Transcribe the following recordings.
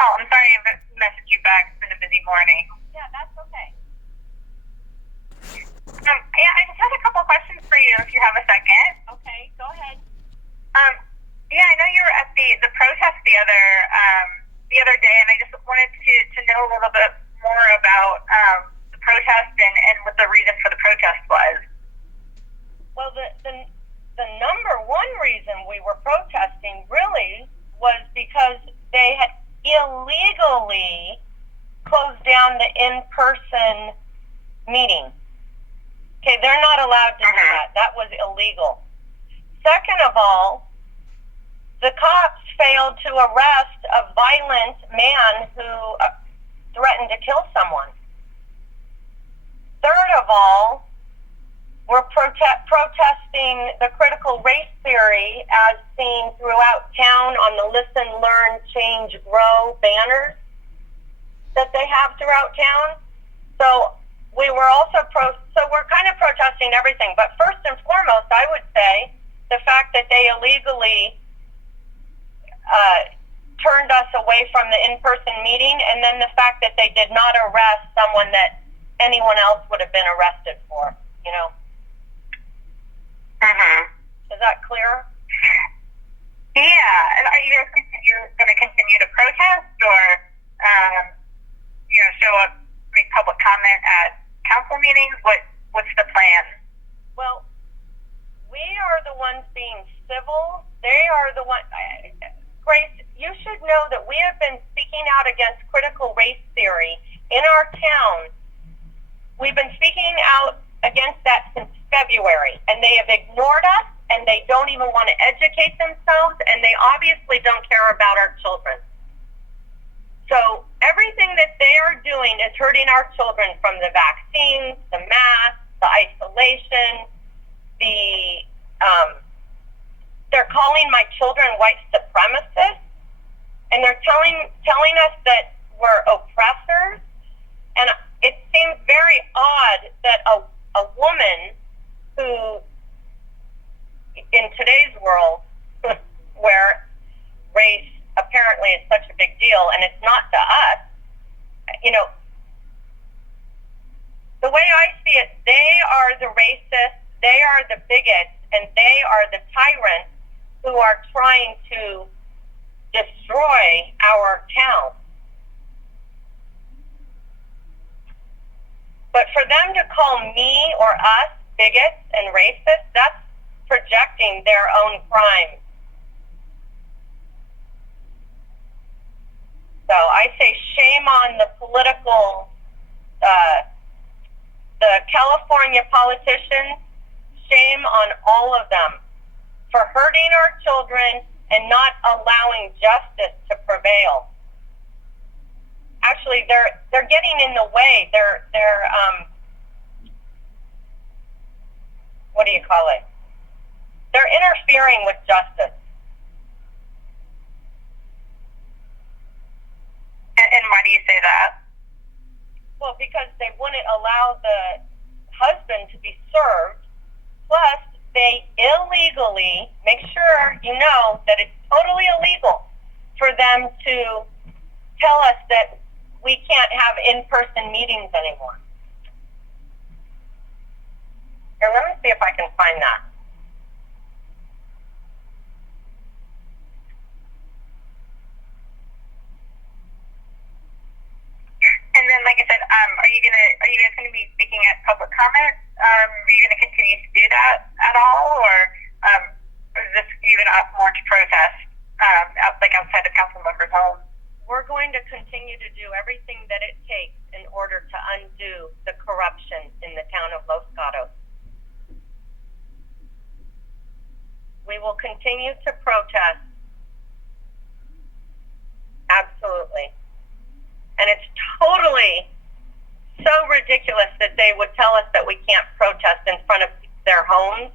call. I'm sorry if I messaged you back. It's been a busy morning. Yeah, that's okay. Yeah, I just had a couple questions for you if you have a second. Okay, go ahead. Yeah, I know you were at the protest the other day, and I just wanted to know a little bit more about the protest and what the reason for the protest was. Well, the number one reason we were protesting really was because they had illegally closed down the in-person meeting. Okay, they're not allowed to do that. That was illegal. Second of all, the cops failed to arrest a violent man who threatened to kill someone. Third of all, we're protesting the critical race theory as seen throughout town on the Listen, Learn, Change, Grow banners that they have throughout town. So we were also so we're kind of protesting everything. But first and foremost, I would say the fact that they illegally turned us away from the in-person meeting, and then the fact that they did not arrest someone that anyone else would have been arrested for, you know. Is that clear? Yeah. And are you going to continue to protest, or show up, make public comment at council meetings? What's the plan? Well, we are the ones being civil. They are the ones. Grace, you should know that we have been speaking out against critical race theory in our town. We've been speaking out against that since February, and they have ignored us, and they don't even want to educate themselves, and they obviously don't care about our children. So everything that they are doing is hurting our children, from the vaccines, the masks, the isolation, they're calling my children white supremacists, and they're telling us that we're oppressors. And it seems very odd that a woman who, in today's world, where race apparently is such a big deal, and it's not to us, the way I see it, they are the racists, they are the bigots, and they are the tyrants who are trying to destroy our town. But for them to call me or us bigots and racists, that's projecting their own crimes. So I say shame on the political, the California politicians, shame on all of them for hurting our children and not allowing justice to prevail. Actually, they're getting in the way. They're what do you call it? They're interfering with justice. And why do you say that? Well, because they wouldn't allow the husband to be served. Plus, they illegally, make sure you know that it's totally illegal for them to tell us that we can't have in-person meetings anymore. Here, let me see if I can find that. And then, like I said, are you guys gonna be speaking at public comment? Are you gonna continue to do that at all, or is this even up more to protest, outside of council members' homes? We're going to continue to do everything that it takes in order to undo the corruption in the town of Los Gatos. We will continue to protest. Absolutely. And it's totally so ridiculous that they would tell us that we can't protest in front of their homes.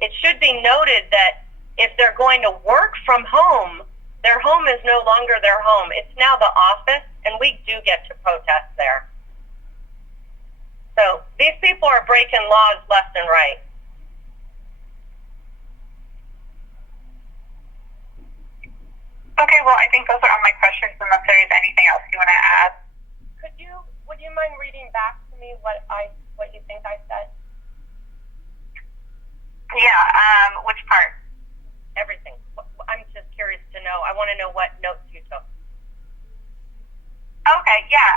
It should be noted that if they're going to work from home, their home is no longer their home. It's now the office, and we do get to protest there. So these people are breaking laws left and right. Okay, well, Well, I think those are all my questions, unless there is anything else you want to add. Would you mind reading back to me what you think I said? Yeah, which part? Everything. I'm just curious to know. I want to know what notes you took. Okay, yeah.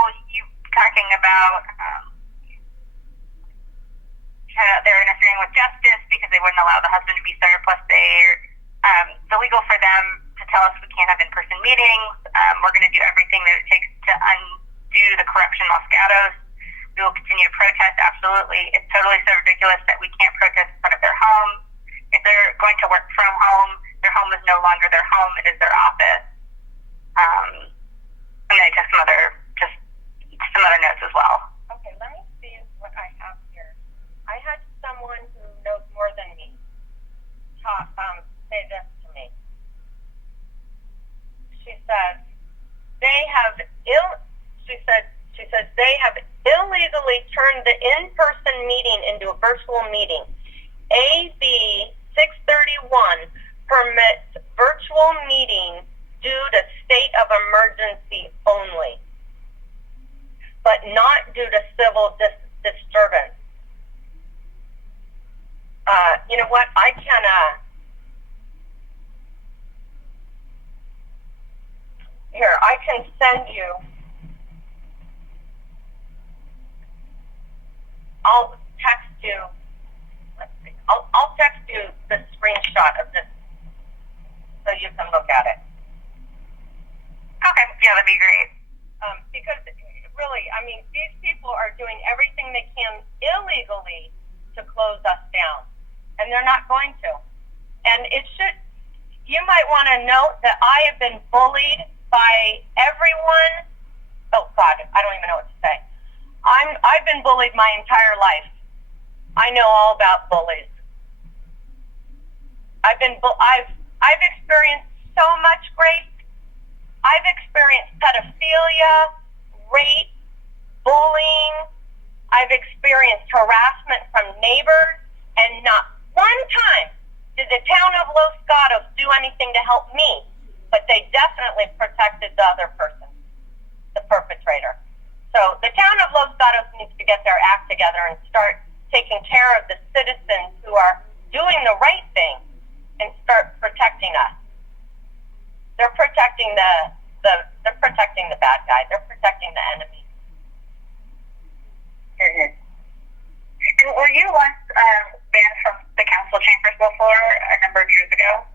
Well, you talking about they're interfering with justice because they wouldn't allow the husband to be served. Plus, they're illegal for them to tell us we can't have in-person meetings. We're going to do everything that it takes to undo the corruption Los Gatos. We will continue to protest, absolutely. It's totally so ridiculous that we can't protest in front of their home. If they're going to work from home, their home is no longer their home, it is their office. And I took some other notes as well. Okay, let me see what I have here. I had someone who knows more than me say this to me. She says they have illegally turned the in-person meeting into a virtual meeting. AB 631 permits virtual meetings due to state of emergency only, but not due to civil disturbance. You know what? I can. Here, I can send you. I'll text you. Let's see. I'll text you the screenshot of this so you can look at it. Okay, yeah, that'd be great. Because really, I mean, these people are doing everything they can illegally to close us down, and they're not going to. And it should. You might want to note that I have been bullied by everyone. Oh God, I don't even know what to say. I've been bullied my entire life. I know all about bullies. I've experienced so much, Grace. I've experienced pedophilia, rape, bullying. I've experienced harassment from neighbors, and not one time did the town of Los Gatos do anything to help me, but they definitely protected the other person, the perpetrator. So the town of Los Gatos needs to get their act together and start taking care of the citizens who are doing the right thing and start protecting us. They're protecting they're protecting the bad guy. They're protecting the enemy. Mm-hmm. And were you once banned from the council chambers before, a number of years ago?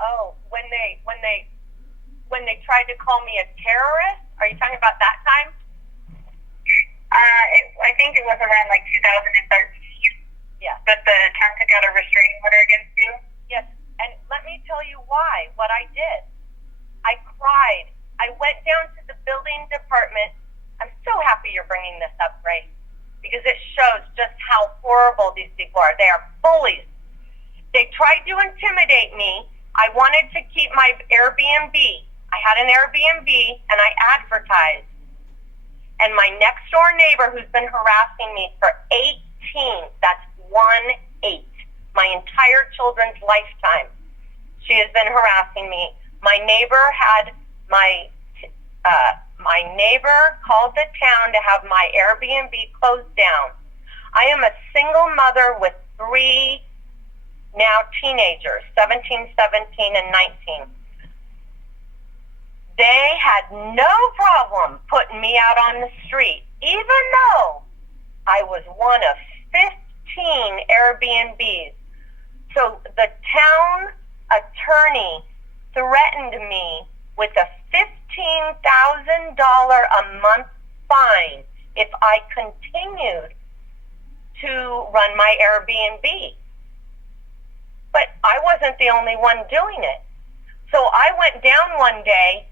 Oh, when they tried to call me a terrorist? Are you talking about that time? I think it was around like 2013. Yeah. But the town took out a restraining order against you? Yes. And let me tell you why, what I did. I cried. I went down to the building department. I'm so happy you're bringing this up, Grace, because it shows just how horrible these people are. They are bullies. They tried to intimidate me. I wanted to keep my Airbnb. I had an Airbnb, and I advertised. And my next-door neighbor, who's been harassing me for 18, that's 1-8, my entire children's lifetime, she has been harassing me. My neighbor had my neighbor called the town to have my Airbnb closed down. I am a single mother with 3 now teenagers, 17, 17, and 19. They had no problem putting me out on the street, even though I was one of 15 Airbnbs. So the town attorney threatened me with a $15,000 a month fine if I continued to run my Airbnb. But I wasn't the only one doing it. So I went down one day,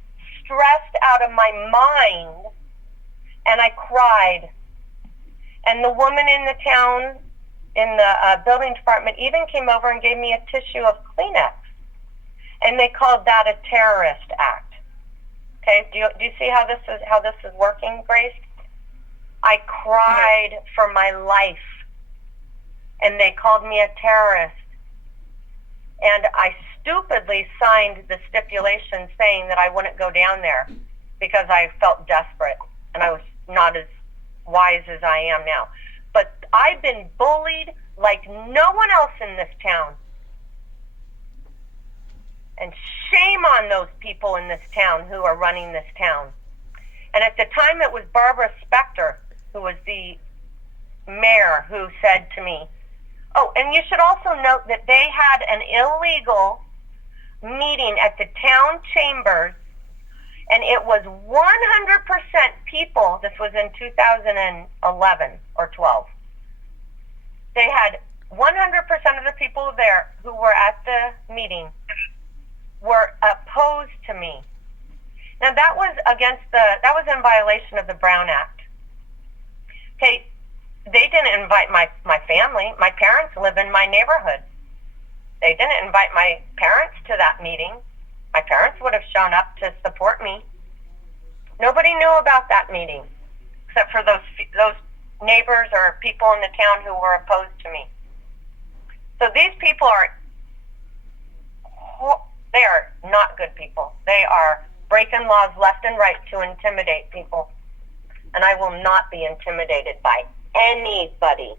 stressed out of my mind, and I cried. And the woman in the town, in the building department, even came over and gave me a tissue of Kleenex. And they called that a terrorist act. Okay, do you see how this is working, Grace? I cried for my life, and they called me a terrorist. And I stupidly signed the stipulation saying that I wouldn't go down there because I felt desperate and I was not as wise as I am now. But I've been bullied like no one else in this town. And shame on those people in this town who are running this town. And at the time it was Barbara Spector, who was the mayor, who said to me, oh, and you should also note that they had an illegal meeting at the town chambers, and it was 100% people. This was in 2011 or 12. They had 100% of the people there who were at the meeting were opposed to me. Now that was in violation of the Brown Act. Okay, they didn't invite my family. My parents live in my neighborhood. They didn't invite my parents to that meeting. My parents would have shown up to support me. Nobody knew about that meeting, except for those neighbors or people in the town who were opposed to me. So these people they are not good people. They are breaking laws left and right to intimidate people. And I will not be intimidated by anybody.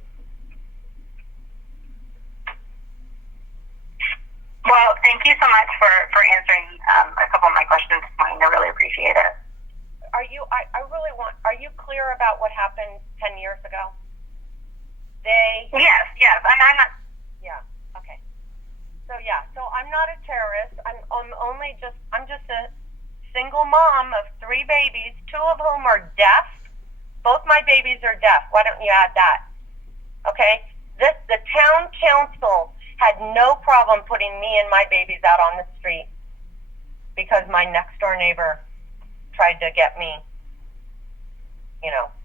Well, thank you so much for answering a couple of my questions this morning. I really appreciate it. Are you clear about what happened 10 years ago? Yes. I'm not. Yeah, okay. So I'm not a terrorist. I'm just a single mom of 3 babies, 2 of whom are deaf. Both my babies are deaf. Why don't you add that? Okay? The town council had no problem putting me and my babies out on the street because my next door neighbor tried to get me,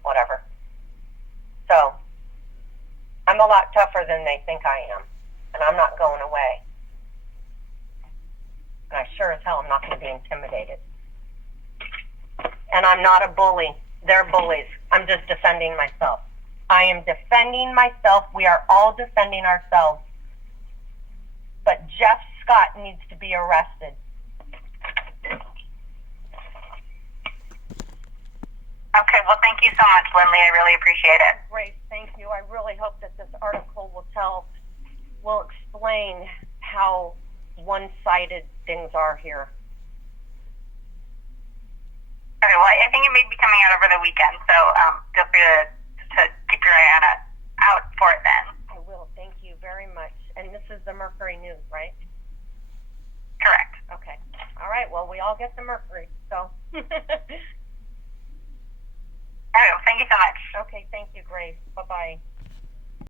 whatever. So I'm a lot tougher than they think I am, and I'm not going away. And I sure as hell am not going to be intimidated. And I'm not a bully. They're bullies. I'm just defending myself. I am defending myself. We are all defending ourselves. But Jeff Scott needs to be arrested. Okay, well, thank you so much, Lynley. I really appreciate it. Grace, thank you. I really hope that this article will explain how one-sided things are here. Okay, well, I think it may be coming out over the weekend, so feel free to keep your eye out for it then. I will. Thank you very much. And this is the Mercury News, right? Correct. Okay. All right. Well, we all get the Mercury, so. Okay, well, thank you so much. Okay. Thank you, Grace. Bye-bye.